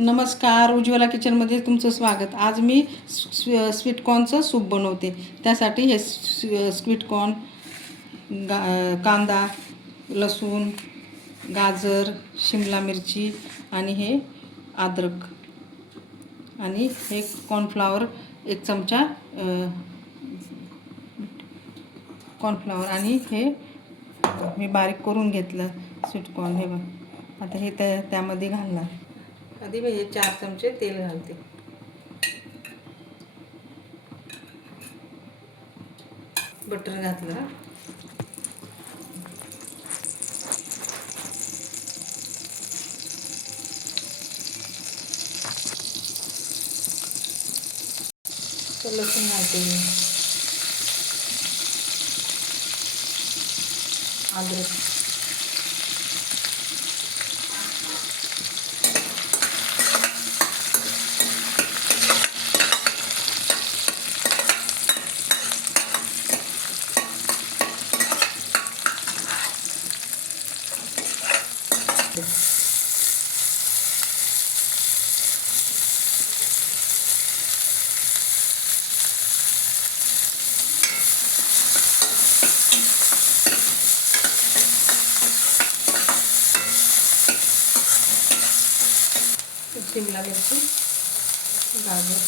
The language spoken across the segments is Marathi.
नमस्कार, उज्ज्वला किचनमध्ये तुमचं स्वागत. आज मी स्वीटकॉर्नचं सूप बनवते. त्यासाठी हे स्वीटकॉर्न, कांदा, लसूण, गाजर, शिमला मिरची आणि हे अद्रक आणि हे कॉर्नफ्लॉवर 1 चमचा कॉर्नफ्लॉवर आणि हे मी बारीक करून घेतलं स्वीटकॉर्न. हे बघ, आता हे त्यामध्ये घालणार. आधी मी हे 4 चमचे तेल घालते. बटर घातलं. लसूण घालते मी. अद्रक, शिमला मिरची, गाजर,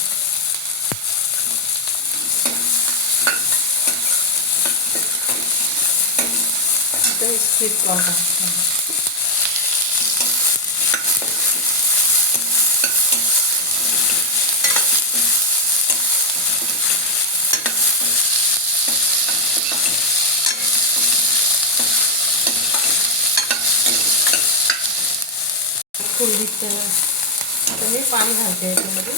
तर स्वीटकॉर्न टाकते. आता मी पाणी घालते याच्यामध्ये.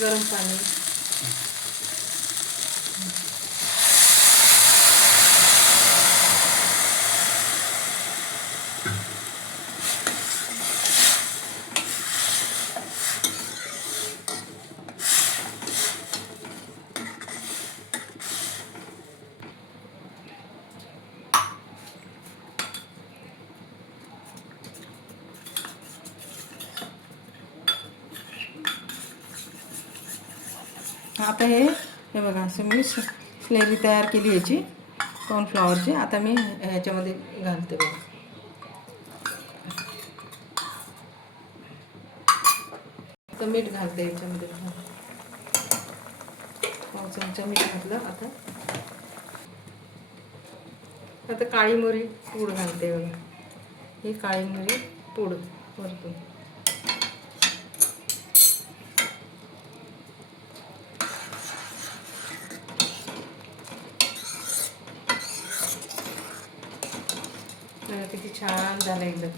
गरम पाणी. आता हे बघा, असं मी स्लेरी तयार केली याची कॉर्नफ्लॉवरची. आता मी ह्याच्यामध्ये घालते बघा. आता मीठ घालते याच्यामध्ये. 1 चमचा मीठ घातलं. आता काळी मिरी पूड घालते बघा. ही काळी मिरी पूड वरतून. किती छान झालं, एकदम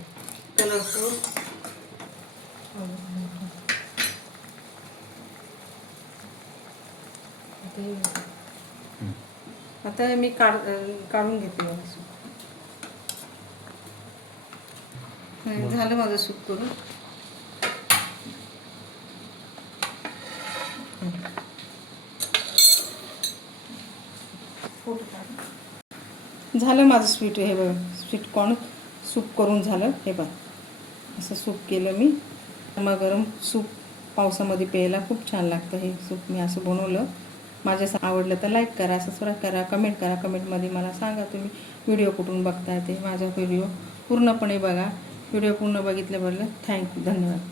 कलरफुल. आता मी काढून घेते. झालं माझं सूप करून. झालं माझं स्वीट. हे बघ, स्वीटकॉर्न सूप करून झालं. हे बघ, असं सूप केलं मी. गरम सूप पावसामध्ये प्यायला खूप छान लागतं. हे सूप मी असं बनवलं. माझ्या आवडलं तर लाईक करा, सबस्क्राईब करा, कमेंट करा. कमेंटमध्ये मला सांगा तुम्ही व्हिडिओ कुठून बघताय ते. माझा व्हिडिओ पूर्णपणे बघा. व्हिडिओ पूर्ण बघितल्याबद्दल धन्यवाद.